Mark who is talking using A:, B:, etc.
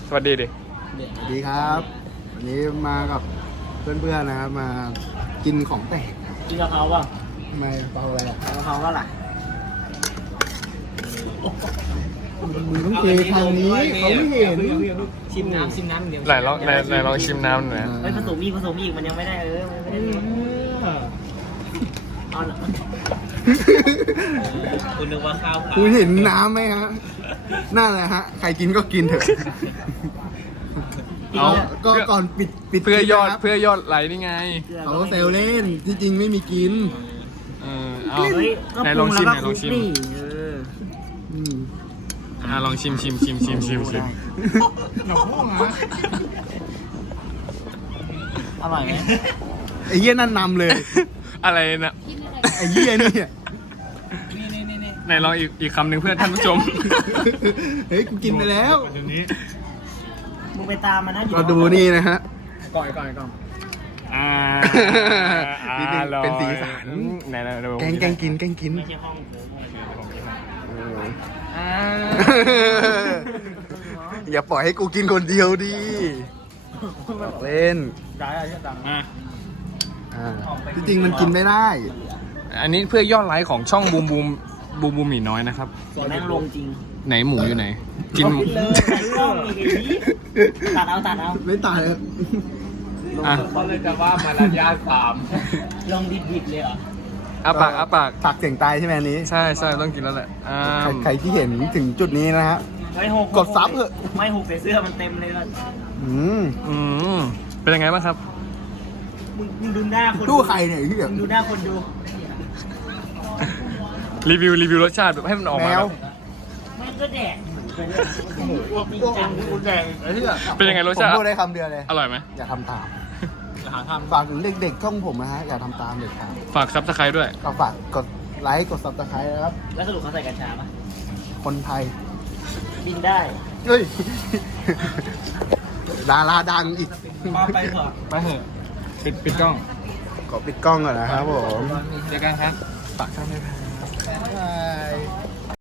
A: สวัสดีดิ
B: สวัสดีครับวันนี้มากับเพื่อนๆนะครับมากินของแปลก
C: กินกะเพราป่ะ
B: ทำไมเปล่าอะไรอ่ะ
C: กะเพราก็หล่ะ
B: มึงต้องเททางนี้เขาไม่เห็น
C: ชิมน้ำเดี๋ยว
A: ไหนลองชิมน้ำหน่อยนะ
C: เฮ้ยผสมอีกมันยังไม่ได้มันไม่ได้เอาเหรอคุณนึกว่าข้าว
B: คุณเห็นน้ำไหมฮะนั่นแหละฮะใครกินก็กินเถอะ
A: เอา
B: ก็ก่อนปิด
A: เพื่อยอด
B: คลิปนะครับ
A: เพื่อยอดไหลนี่ไง
B: เขาเซลเล่นที่จริงไม่มีกิน
A: เอา
C: เฮ้ยก็
A: ไหน
C: ป
A: ล
C: รุ
A: อง
C: ง
A: ชิ
C: แล้ว
A: ม
C: ก็
A: ไหน
C: ค
A: ล
C: ลุ
A: อง
C: ก
A: ชิม
C: ดิ
B: อืม
A: ลองชิม
B: หนอกม่วงฮะ
C: อร่อยไหม
B: ไอ้เหี้ยนั่นนำเลย
A: อะไรนะ
B: ไอ้เหี้ยนี่
A: ไหนลองอีกคำหนึ่งเพื่อท่านผู้ชม
B: เฮ้ยกูกินไปแล้ว
C: มึงไปตามมันนะ
B: ก็ดูนี่นะฮะ
A: ก่อน
B: นิดนึงเป็นสีสัน
A: ไหน
B: แกงกิน
C: ไม่ใช่ห้อง
B: อย่าปล่อยให้กูกินคนเดียวดิบอกเล่น
C: ได้อะไรดัง
B: ที่จริงมันกินไม่ได้
A: อันนี้เพื่อยอดไลค์ของช่องบูมหมีน้อยนะครับ
C: เดี๋ยวแม่งลงจริง
A: ไหนหมูอยู่ไหน กินหมู
C: เลยใส่กล้องมีกตัดเอา
B: ไม่ตายเลย
A: อ่ะ
D: เขาเลยจะว่ามารยาทสาม
C: ลงดิบๆเลยเหรอ
A: อ้าปาก
B: ปากเสียงตายใช่ไหมอันนี้
A: ใช่ต้องกินแล้วแหละ
B: ใครที่เห็นถึงจุดนี้นะฮะ
C: ไม่หก
B: กดซับเถอะ
C: ไม่หกใส่เสื้อมันเต็มเลยล่ะ
A: เป็นยังไงบ้างครับ
C: มึงดูหน้าคน
B: ตู้ใครเนี่ยที่แบบ
C: มึงดูหน้าคนดู
A: รีวิวรสชาติแบบให้มันออก
B: แม
A: มาแบ
B: ว
A: บ
C: มันก็แดก
B: กูแดงไอ้เหี้ย
A: เป็นยังไงรส
B: ผม
A: ชาติ
B: พูดได้คำเดียวเลย
A: อร่อยไหม
B: อย่าทำตาม
C: หาท
B: ฝากถึงเด็กๆช่องผมนะฮะอย่าทำตามเด็ดขาด
A: ฝากซับสไครต์ด้วย
B: ก็ฝากกดไลค์กดซับสไครต์นะครับ
C: ำแล้วสรุปเขาใส่กัญชาปะ
B: คนไทย
C: บินได้
B: เฮ้ย ดาราดังอีก
C: มาไปเถอะ
A: ไปเถอะปิดกล้อง
B: ขอปิดกล้องก่อนนะครับผม
A: เจอกันครับฝากช่องด้วยครับ
B: บ๊ายบาย